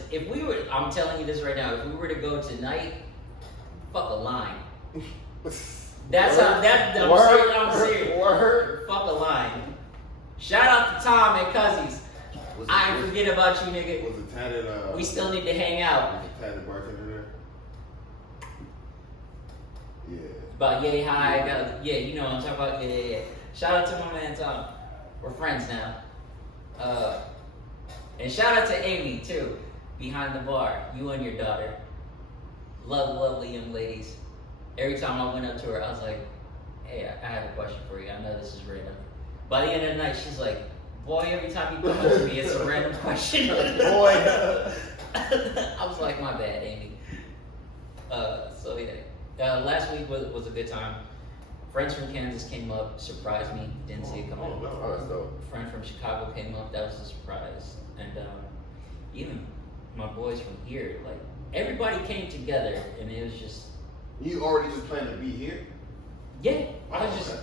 I'm telling you this right now, if we were to go tonight, fuck a line. I'm serious. Word. Fuck a line. Shout out to Tom and Cuzzies. I ain't forget about you, nigga. Was it tatted? We still need to hang out. Was it tatted bartender there? Yeah. About yay high, you know what I'm talking about. Yeah. Shout out to my man Tom. We're friends now. And shout out to Amy too, behind the bar. You and your daughter. Lovely young ladies. Every time I went up to her, I was like, hey, I have a question for you. I know this is random. By the end of the night, she's like, boy, every time you come up to me, it's a random question. Boy. I was like, my bad, Amy. So yeah. Last week was a good time. Friends from Kansas came up, surprised me, didn't see it coming. Oh, that's dope. A friend from Chicago came up, that was a surprise. And even my boys from here, like, everybody came together, and it was just... You already just planned to be here? Yeah, I was just...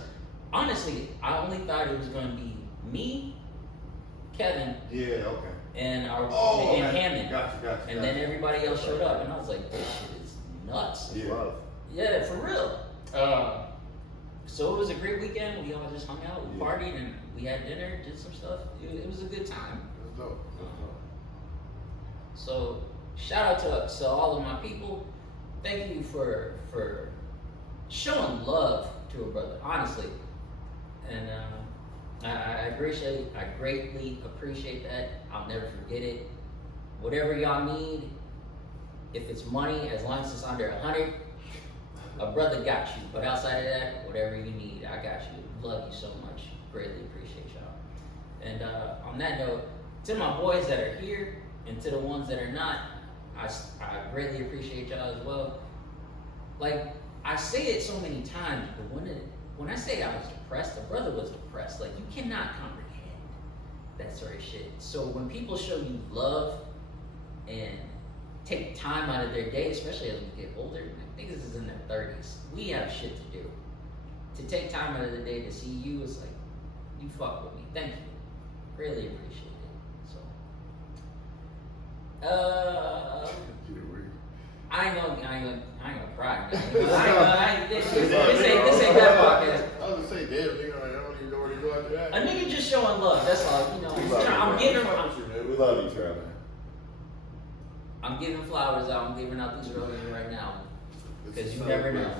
Honestly, I only thought it was going to be me, Kevin, Yeah, okay. and Hammond. Gotcha. And then everybody else showed up, and I was like, this shit is nuts. Yeah. Love. Yeah, for real. So it was a great weekend. We all just hung out, we partied, and we had dinner, did some stuff. It was a good time. That's dope. So shout out to all of my people. Thank you for showing love to a brother, honestly. And I greatly appreciate that. I'll never forget it. Whatever y'all need, If it's money, as long as it's under 100, a brother got you. But outside of that, whatever you need, I got you. Love you so much. Greatly appreciate y'all. And on that note, to my boys that are here and to the ones that are not, I greatly appreciate y'all as well. Like, I say it so many times, but when I say I was depressed, the brother was depressed. Like, you cannot comprehend that sort of shit. So when people show you love and take time out of their day, especially as we get older, like, niggas is in their 30s. We have shit to do. To take time out of the day to see you is like, you fuck with me. Thank you. Really appreciate it. So, I ain't gonna cry. This ain't that podcast. I was gonna say, damn, nigga, I don't even know where to go after that. A nigga just showing love. That's all. You know, I'm giving. We love you, Trevor. I'm giving flowers out. I'm giving out these roses right now because you never know.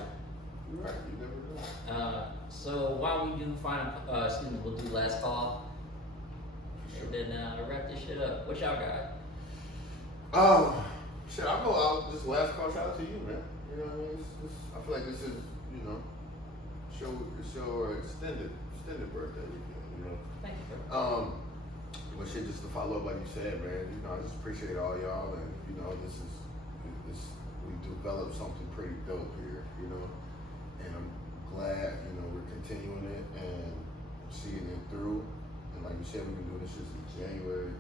You're right. You never know. So why don't we do final? We'll do last call, and then wrap this shit up. What y'all got? Shit, I'll go out. Just last call, shout out to you, man. You know what I mean? I feel like this is, you know, show extended birthday weekend, you know. Thank you. But shit, just to follow up, like you said, man. You know, I just appreciate all y'all, and you know, this we developed something pretty dope here, you know. And I'm glad, you know, we're continuing it and seeing it through. And like you said, we've been doing this since January.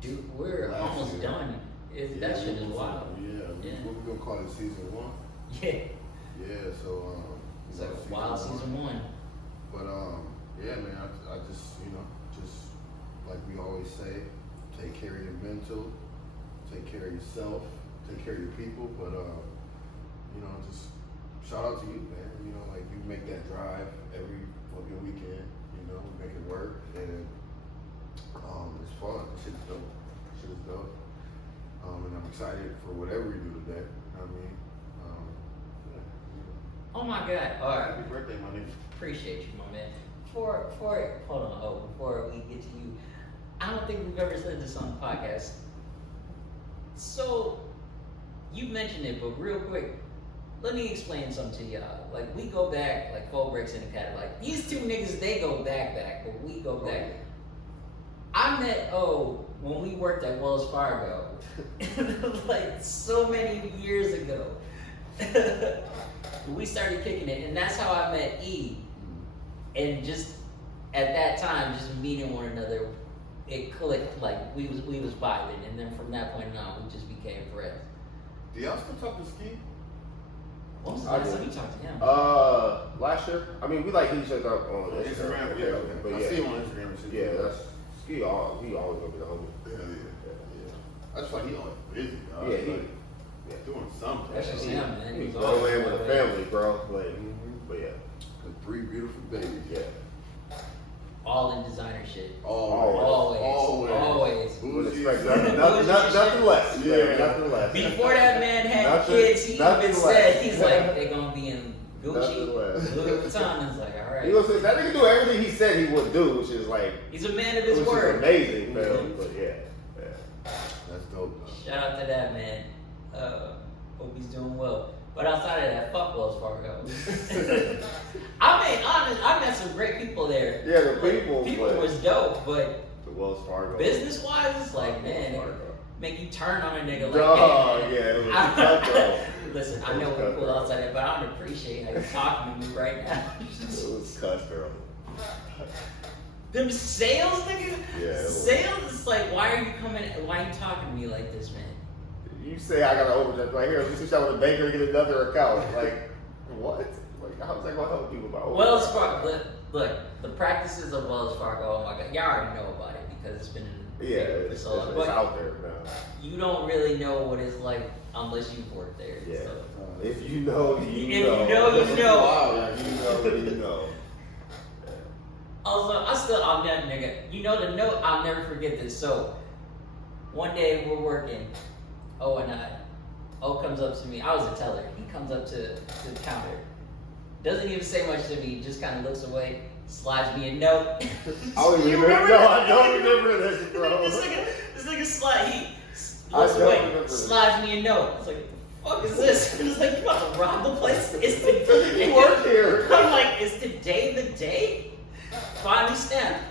Dude, we're almost done. That shit is wild. Yeah. What we gonna call it, season 1? Yeah. Yeah. So it's like wild season 1. But yeah, man. I just, you know, just like we always say, take care of your mental, take care of yourself, take care of your people. But you know, just shout out to you, man. You know, like you make that drive every fucking weekend. You know, make it work, and it's fun. Shit is dope. And I'm excited for whatever we do today. You know what I mean? Oh my God! All right. Happy birthday, my nigga. Appreciate you, my man. Before we get to you, I don't think we've ever said this on the podcast. So, you mentioned it, but real quick, let me explain something to y'all. Like, we go back, like, 4 bricks in the cat. Like, these two niggas, they go back, but we go back. I met when we worked at Wells Fargo, like, so many years ago. We started kicking it, and that's how I met E. And just at that time, just meeting one another, it clicked. Like we was vibing, and then from that point on, we just became friends. Do y'all still talk to Ski? When was the last time you talked to him? Last year. I mean, we like each other on Instagram. Yeah. But I see him on Instagram and shit. Yeah, that's Ski. He always gonna be the homie. Yeah. I just like he always busy. Dog. Yeah, doing something. That's just him, man. He's all in with the family, bro. Like, but yeah. The 3 beautiful babies. Yeah. All in designer shit. Always. Nothing less. Yeah. Nothing less. Before that man had kids, he even said, he's like, they're gonna be in Gucci, Louis Vuitton. It's like, all right. He was, that nigga do everything he said he would do, which is like, he's a man of his which word. is amazing, man. But yeah. That's dope. Shout out to that man. Hope he's doing well. But outside of that, fuck Wells Fargo. I mean, honest, I met some great people there. Yeah, the people was dope, but the Wells Fargo. Business wise, it's like, man, make you turn on a nigga like that. Yeah, it was cutthroat. Listen, I know we're cool outside there, but I don't appreciate how you're talking to me right now. It was cutthroat. Them sales, nigga? Yeah. Sales is like, why are you talking to me like this, man? You say I got an overdraft right here. You switch out with a banker and get another account. Like, what? Like, how's that gonna help people about Wells Fargo? Look, the practices of Wells Fargo. Oh my God, y'all already know about it because it's been it's out there now. You don't really know what it's like unless you've worked there. Yeah. So. If you know, you know. If you know, you know. You know. Also, I'm that nigga. You know the note. I'll never forget this. So, one day we're working. O comes up to me. I was a teller. He comes up to the counter. Doesn't even say much to me. Just kind of looks away. Slides me a note. I don't remember. No, I don't remember this, bro. This nigga slide. slides me a note. I was like, what the fuck is this? He was like, you about to rob the place? It's the You work here. I'm like, is today the day? Finally snapped.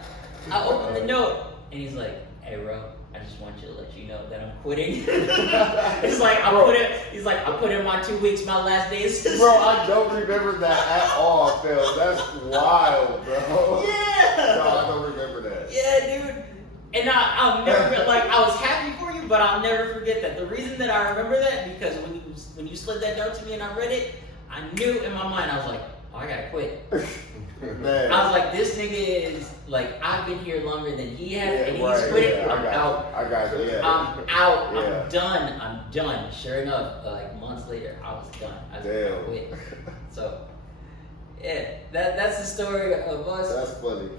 I opened the note, and he's like, hey, bro, I just want you to let you know that I'm quitting. It's like, I put in my 2 weeks, my last day is Bro, I don't remember that at all, Phil. That's wild, bro. Yeah. No, I don't remember that. Yeah, dude. And I'll never, like, I was happy for you, but I'll never forget that. The reason that I remember that, because when you slid that note to me and I read it, I knew in my mind, I was like, oh, I gotta quit. Man. I was like, this nigga is, like, I've been here longer than he has, and he's quitting. Yeah, I'm out. I got you, yeah. I'm out. Yeah. I'm done. Sure enough, like, months later, I was done. I was Damn. gonna quit. So, yeah, that's the story of us. That's funny.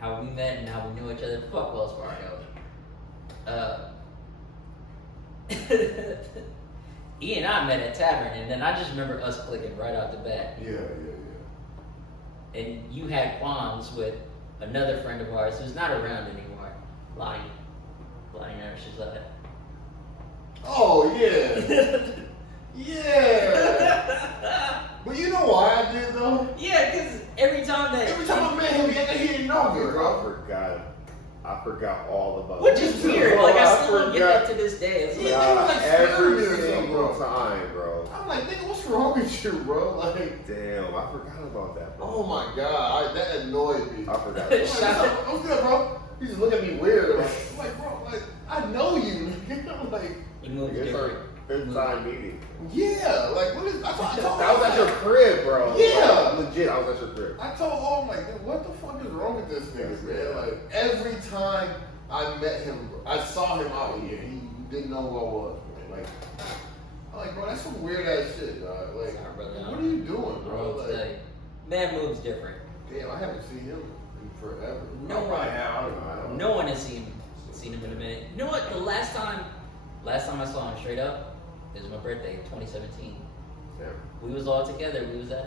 How we met and how we knew each other. Fuck Wells Fargo. E and I met at Tavern, and then I just remember us clicking right out the bat. Yeah. And you had qualms with another friend of ours who's not around anymore. Lying she's like, Oh, yeah. Yeah. But you know why I did, though? yeah, because every time I met him, he didn't know me, bro. I forgot all about which it. is weird. Bro, Like, I still don't get forgot. that to this day. It's like, Yeah. like Every 30 or single something, time, bro. I'm like, nigga, what's wrong with you, bro? Like, Damn, I forgot about that, bro. oh my God, that annoyed me. I forgot. I'm like, Shout out. what's good, bro? He just look at me weird. I'm like, bro, like, I know you. I'm like, you moved It's our different. fifth time meeting. yeah, like, what is, I told That was at your crib, bro. Yeah. Like, legit, I was at your crib. I told him, like, dude, what the fuck is wrong with this nigga, man? Like, every time I met him, I saw him out here, he didn't know who I was, man. Like, I'm like, bro, that's some weird ass shit, dog. Like, Sorry, brother. what are you doing, bro? I'll tell Like, you. Man moves different. damn, I haven't seen him in forever. No I one- have. I don't know. No one has seen him in a minute. You know what? The last time I saw him straight up, it was my birthday, 2017. Yeah. We was all together. We was at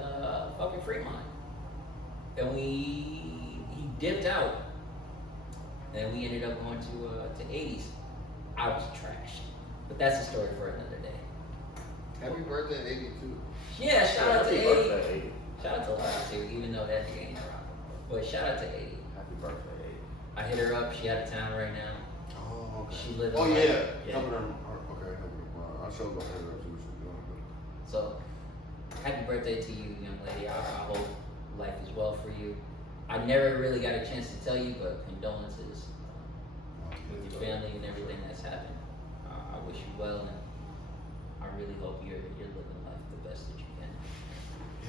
fucking Fremont, and he dipped out, and we ended up going to 80s. I was trashed, but that's a story for another day. Happy birthday, 82. Yeah, shout out to Happy 80. birthday, 80. Shout out to Lyle too, even though that nigga ain't around. But shout out to 80. Happy birthday, 80. I hit her up. She out of town right now. Oh, okay. She lived. Oh, in yeah. Yeah. Helping her. Okay, helping her. I showed her what she was doing. So, happy birthday to you, young lady. I hope life is well for you. I never really got a chance to tell you, but condolences with your family and everything that's happened. I wish you well, and I really hope you're living life the best that you can.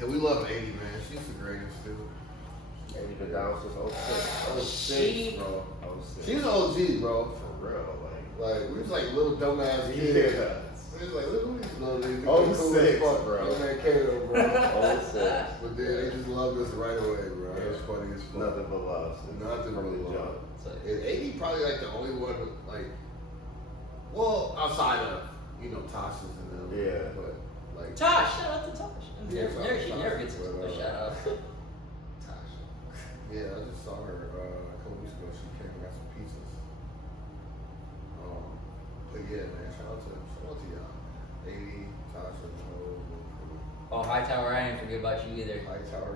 Yeah, we love 80, man. She's the greatest, dude. 80 been down since 06. She- 06, bro. 06. She's an OG, bro. For real, Like, we was like little dumbass like. kids. Yeah. We was like, look at these little niggas. Oh, They cool as 06, fuck, bro. Young man Kato, bro. 06. But then they just loved us right away, bro. It's funny as fuck. Nothing but love. Nothing from but the love. jump. So, And 80 probably like the only one who, like, well, outside of, you know, Tasha's and them. Yeah. But, like, Tosh, shout out to Tosh. Yeah, She never gets a shout out. Tasha. Yeah, I just saw her a couple weeks ago. She came and got some pizzas. But yeah, man, shout out to y'all. 80, Tasha, Nicole, Oh, Hightower, I didn't forget about you either. Hightower.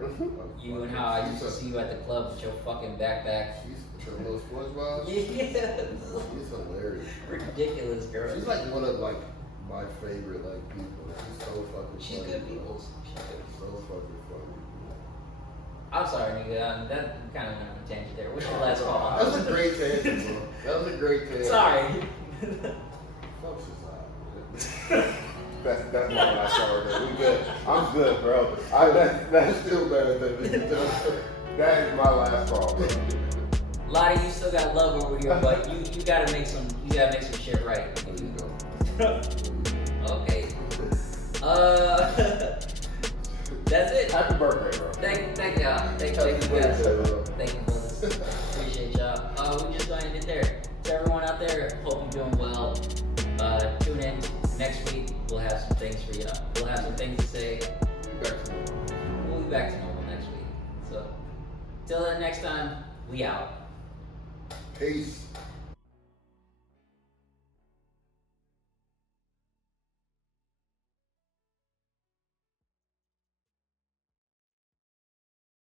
You and how I used to see you at the club with your fucking backpack. She's a little SpongeBob. Yeah. She's hilarious. Ridiculous, girl. She's like one of like my favorite like people. She's so fucking She's funny. good bro. people. She's good. So fucking funny. I'm sorry, nigga. That kind of went on a tangent there. What's your last call? That was a great tangent, bro. That was a great tangent. Sorry. Fuck society. That's my last hour there. We good. I'm good, bro. That's still better than me. That is my last call, bro. Lottie, you still got love over here, but you gotta make some shit right. There you go. Okay. That's it. Happy birthday, bro. Thank y'all. Thank you guys. Thank you, brothers. Appreciate y'all. We just going to end it there. To everyone out there, hope you're doing well. Tune in next week. We'll have some things for y'all. We'll have some things to say. We'll be back to normal next week. So, till then next time, we out. Peace.